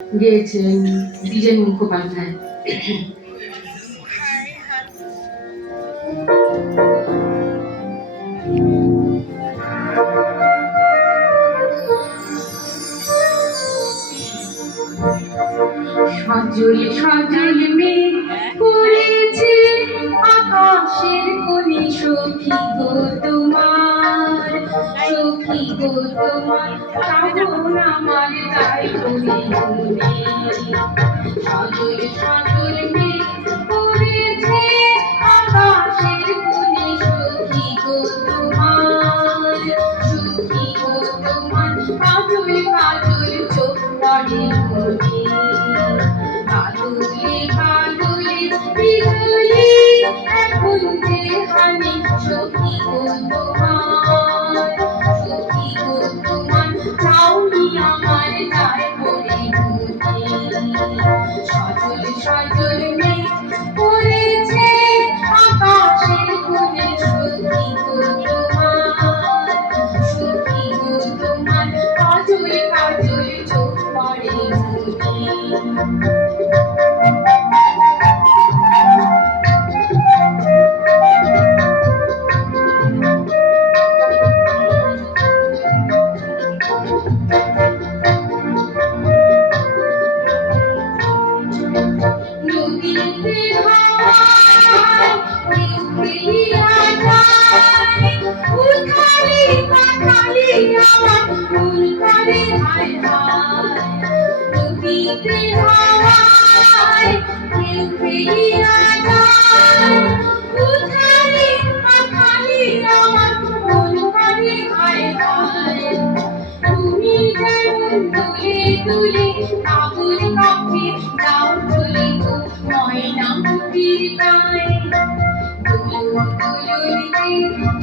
গেয়েছেন দ্বিজেন মুখোপাধ্যায়। সজল সজল মেঘ করেছে আকাশের কোণে, সখী গো তোমার, সখী গো তোমার সাধন আমার তাই মনে মনে। সজল সজল মেঘ করেছে আকাশের কোণে, সখী গো তোমার, সখী গো তোমার কাজল কাজল চোখ পড়ে মনে। কাজলে কাজলে বিজলি এখন যে হানি, সখী গো তোমার, সখী গো তোমার চাউনি আমার যায় পড়ে মনে। সজল সজল মেঘ করেছে আকাশের কোণে, সখী গো তোমার, সখী গো তোমার কাজল কাজল চোখ পড়ে মনে। নদীতে হাওয়ায় কেউ খেলিয়া যায়, উথালি পাথালি আমার মন করে হায় হায়। নদীতে হাওয়ায় কেউ খেলিয়া যায়, উথালি পাথালি আমার মন করে হায় হায়। তুমি যেমন দুলে দুলে কাবুল কাছে যাও চলে গো ময়নামতির গায়ে। দুলুন দুলুনিতে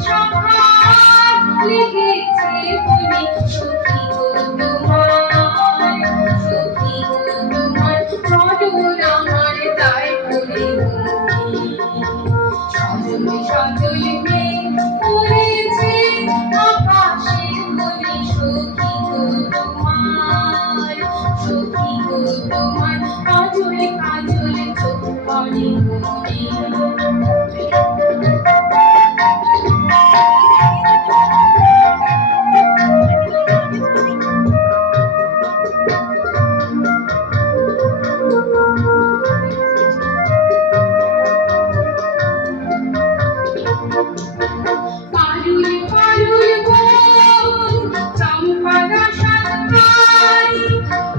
সখার লেগেছে বলে, সখী গো তোমার, সখী গো তোমার চরণ আমার তাই পড়ে মনে। সজল সজল মেঘ করেছে আকাশের কোণে, সখী গো তোমার, সখী গো তোমার কাজল কাজল চোখ পড়ে মনে। পারুল পারুল বন চম্পারা সাতটায়,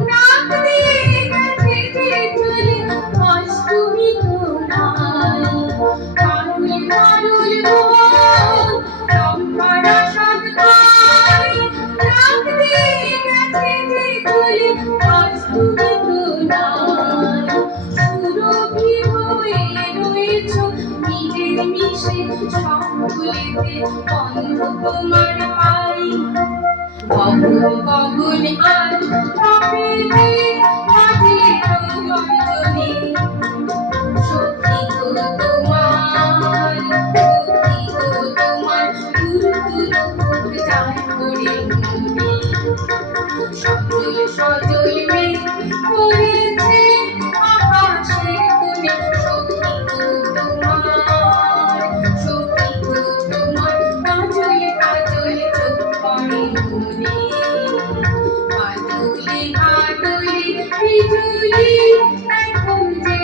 নাক দিয়ে গেছে যে চলে অষ্টমী তোমায়। পারুল পারুল বন চম্পারা সাতটায়, নাক দিয়ে গেছে যে চলে অষ্টমী তোমায়। সুরভি হয়ে রয়েছ নিজের মিশে সবগুলিতে বন্ধ তোমার পাই। গগন গগন আর তপেতে বাজে গর্জনে, সখী গো তোমার, সখী গো তোমার তুরু তুরু বুক যায় পড়ে মনে। সজল সজল মেঘ করেছে আকাশের কোণে, সখী গো তোমার, সখী গো তোমার কাজল কাজল চোখ পড়ে মনে। কাজলে কাজলে বিজলি এখন যে